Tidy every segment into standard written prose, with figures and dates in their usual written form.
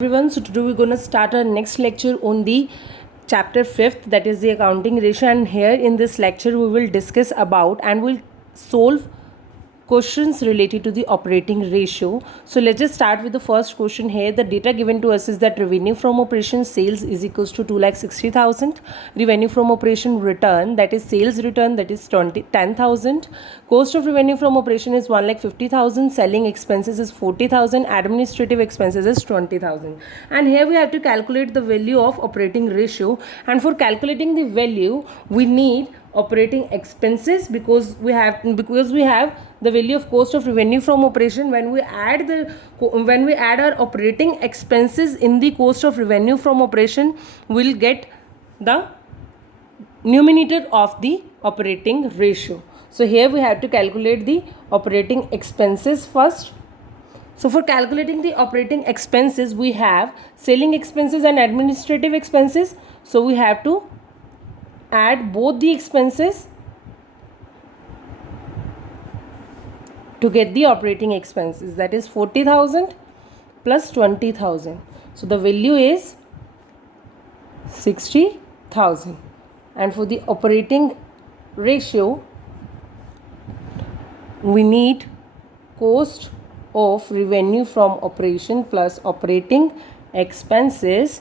Everyone, so today we're going to start our next lecture on the chapter 5th, that is the accounting ratio. And here in this lecture we will discuss about and we'll solve questions related to the operating ratio. So let's just start with the first question here. The data given to us is that revenue from operation sales is equals to 2,60,000. Revenue from operation return, that is sales return, that is 10,000. Cost of revenue from operation is 1,50,000. Selling expenses is 40,000. Administrative expenses is 20,000. And here we have to calculate the value of operating ratio. And for calculating the value, we need operating expenses because we have the value of cost of revenue from operation. When we add our operating expenses in the cost of revenue from operation, we'll get the numerator of the operating ratio. So here we have to calculate the operating expenses first. So for calculating the operating expenses, we have selling expenses and administrative expenses. So we have to add both the expenses to get the operating expenses, that is 40,000 plus 20,000. So the value is 60,000. And for the operating ratio, we need cost of revenue from operation plus operating expenses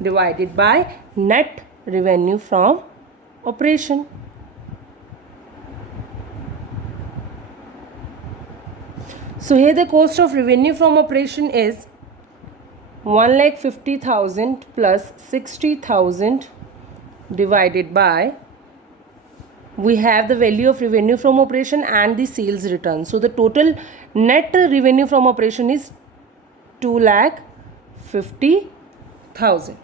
divided by net revenue from operation. So here the cost of revenue from operation is 1,50,000 plus 60,000 divided by, we have the value of revenue from operation and the sales return. So the total net revenue from operation is 2,50,000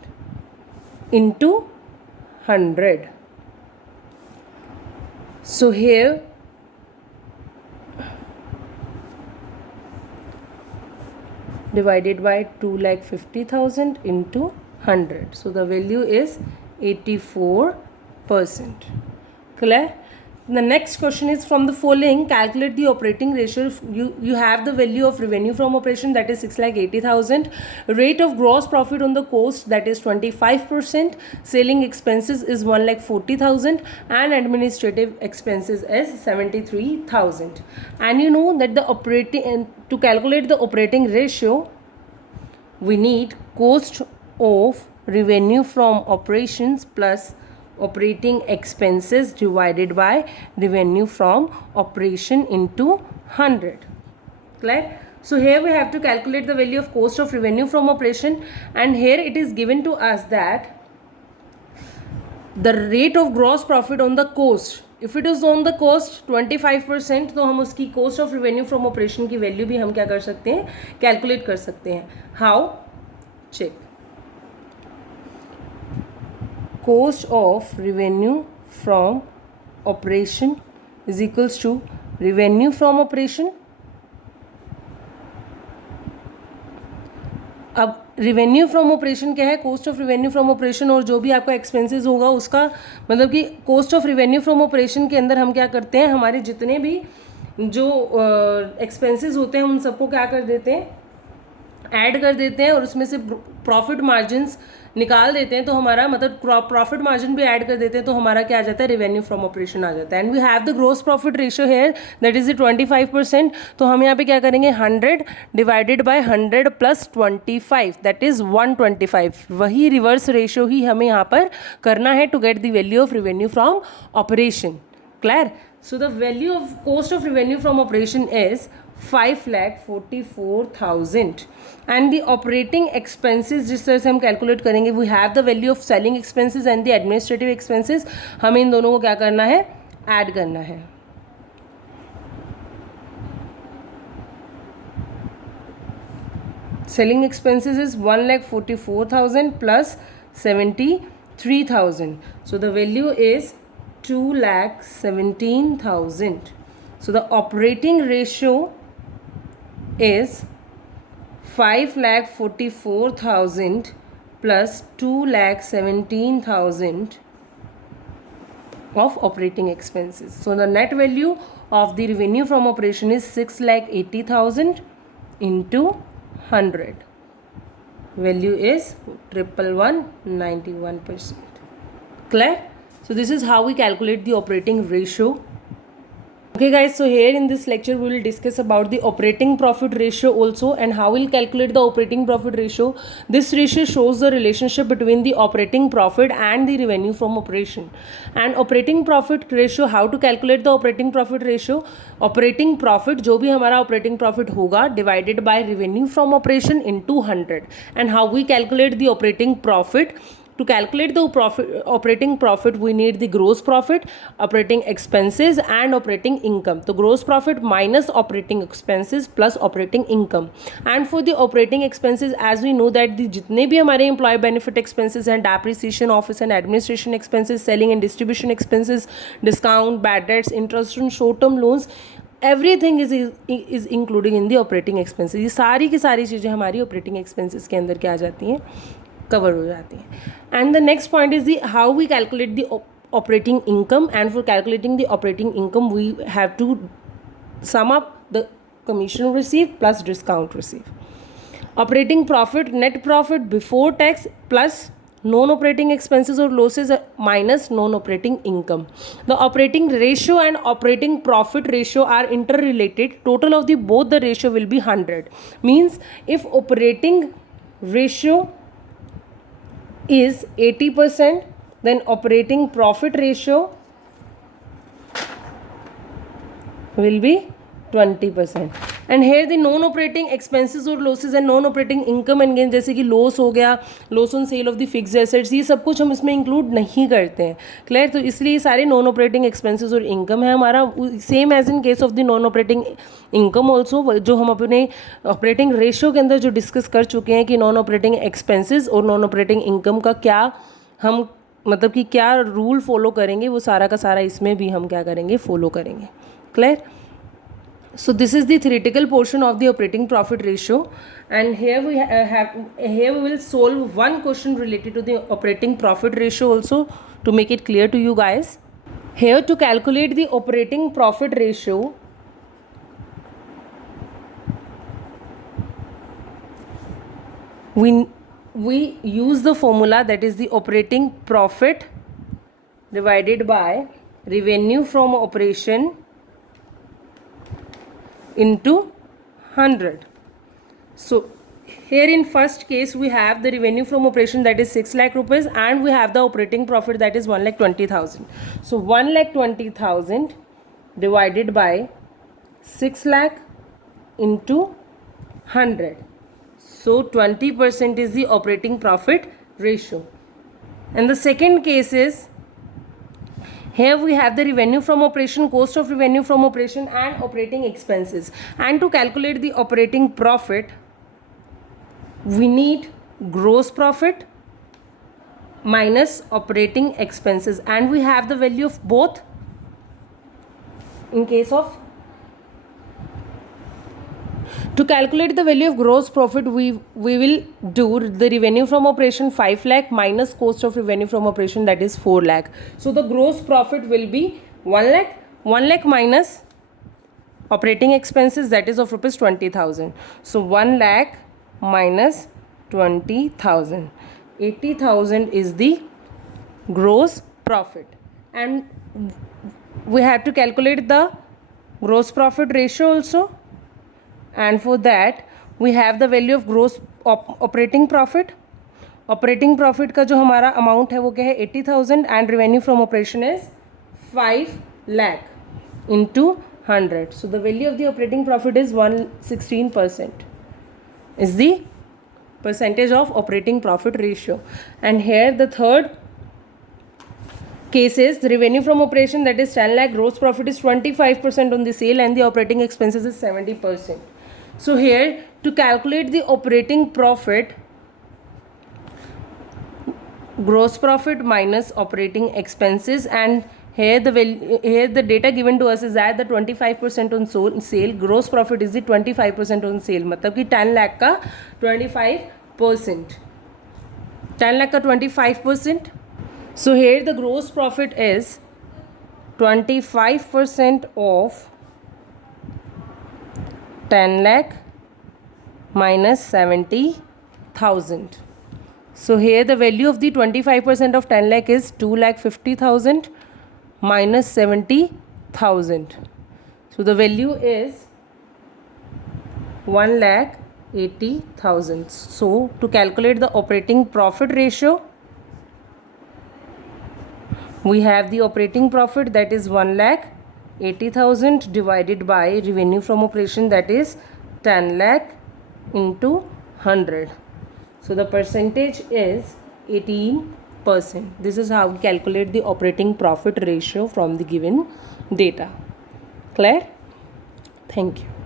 into 100. So here divided by 2,50,000 into 100. So the value is 84%. Clear? The next question is from the following, calculate the operating ratio. You have the value of revenue from operation, that is 6,80,000. Rate of gross profit on the cost, that is 25%. Selling expenses is 1,40,000 and administrative expenses is 73,000. And you know that to calculate the operating ratio, we need cost of revenue from operations plus operating expenses divided by revenue from operation into 100. Clear? So here we have to calculate the value of cost of revenue from operation, and here it is given to us that the rate of gross profit on the cost, if it is on the cost 25%, तो हम उसकी cost of revenue from operation की value भी हम क्या कर सकते हैं, calculate कर सकते हैं. How? Check. Cost of revenue from operation is equals to revenue from operation. अब रेवेन्यू फ्रॉम ऑपरेशन क्या है, cost of revenue from operation, और जो भी आपका एक्सपेंसेस होगा उसका मतलब कि cost of revenue from operation के अंदर हम क्या करते हैं, हमारे जितने भी जो एक्सपेंसेस होते हैं उन सबको क्या कर देते हैं, ऐड कर देते हैं, और उसमें से प्रॉफिट मार्जिन्स निकाल देते हैं. तो हमारा मतलब प्रॉफिट मार्जिन भी ऐड कर देते हैं, तो हमारा क्या आ जाता है, रेवेन्यू फ्रॉम ऑपरेशन आ जाता है. And we have the gross profit ratio here, that is the 25%. तो हम यहाँ पे क्या करेंगे, 100 divided by 100 plus 25, that is 125. वही रिवर्स रेशियो ही हमें यहाँ पर करना है to get the value of revenue from operation. Clear? So the value of cost of revenue from operation is 5,44,000. And the operating expenses जिस तरह से हम कैलकुलेट करेंगे, we have the value of selling expenses and the administrative expenses. हमें इन दोनों को क्या करना है, ऐड करना है. Selling expenses is 1,44,000 plus 73,000. So the value is 2,17,000. So the operating ratio is 5,44,000 plus 2,17,000 of operating expenses. So the net value of the revenue from operation is 6,80,000 into 100. value is 11191%. Clear? So this is how we calculate the operating ratio. Okay guys, so here in this lecture we will discuss about the operating profit ratio also, and how we'll calculate the operating profit ratio. This ratio shows the relationship between the operating profit and the revenue from operation. And operating profit ratio, how to calculate the operating profit ratio? Operating profit, जो भी हमारा operating profit होगा, divided by revenue from operation into 100. And how we calculate the operating profit? To calculate the operating profit, we need the gross profit, operating expenses and operating income. So gross profit minus operating expenses plus operating income. And for the operating expenses, as we know that the जितने भी हमारे employee benefit expenses and depreciation, office and administration expenses, selling and distribution expenses, discount, bad debts, interest on short term loans, everything is including in the operating expenses. ये सारी की सारी चीज़ें हमारी operating expenses के अंदर क्या आ जाती हैं, कवर हो जाती हैं. And the next point is the how we calculate the operating income. And for calculating the operating income we have to sum up the commission receive plus discount receive. Operating profit, net profit before tax plus non-operating expenses or losses minus non-operating income. The operating ratio and operating profit ratio are interrelated. Total of the both the ratio will be 100. Means if operating ratio is 80%, then operating profit ratio will be 20%. And here the non operating expenses और losses and non operating income and gain, जैसे कि loss हो गया, loss on sale of the fixed assets, ये सब कुछ हम इसमें इंक्लूड नहीं करते हैं. क्लियर? तो इसलिए ये सारे नॉन ऑपरेटिंग एक्सपेंसेस और इनकम है हमारा, same as in case of the non operating income also, जो हम अपने ऑपरेटिंग रेशियो के अंदर जो डिस्कस कर चुके हैं कि नॉन ऑपरेटिंग एक्सपेंसेस और नॉन ऑपरेटिंग इनकम का क्या हम मतलब कि क्या रूल फॉलो करेंगे, वो सारा का सारा इसमें भी हम क्या करेंगे, फॉलो करेंगे. Clear? So this is the theoretical portion of the operating profit ratio, and here we will solve one question related to the operating profit ratio also, to make it clear to you guys. Here to calculate the operating profit ratio, we use the formula, that is the operating profit divided by revenue from operation into 100. So here in first case we have the revenue from operation, that is 6 lakh rupees, and we have the operating profit, that is 1,20,000. So 1,20,000 divided by 6 lakh into 100. So 20% is the operating profit ratio. And the second case is, here we have the revenue from operation, cost of revenue from operation and operating expenses. And to calculate the operating profit, we need gross profit minus operating expenses, and we have the value of both. In case of, to calculate the value of gross profit, we will do the revenue from operation 5 lakh minus cost of revenue from operation, that is 4 lakh. So the gross profit will be 1 lakh. 1 lakh minus operating expenses, that is of rupees 20,000. So 1 lakh minus 20,000. 80,000 is the gross profit, and we have to calculate the gross profit ratio also. And for that we have the value of gross operating profit. Operating profit का जो हमारा amount है वो क्या है, 80,000, and revenue from operation is 5 lakh into 100. So the value of the operating profit is 116%, is the percentage of operating profit ratio. And here the third case is the revenue from operation, that is 10 lakh, gross profit is 25% on the sale, and the operating expenses is 70%. So here to calculate the operating profit, gross profit minus operating expenses, and here the data given to us is that the 25% on sale, gross profit is the 25% on sale, मतलब कि 10 lakh का 25%, 10 lakh का 25%. So here the gross profit is 25% of 10 lakh minus 70 thousand. So here the value of the 25% of 10 lakh is 2,50,000 minus 70,000. So the value is 1,80,000. So to calculate the operating profit ratio, we have the operating profit, that is 1,80,000 divided by revenue from operation, that is 10 lakh into 100. So the percentage is 18%. This is how we calculate the operating profit ratio from the given data. Clear? Thank you.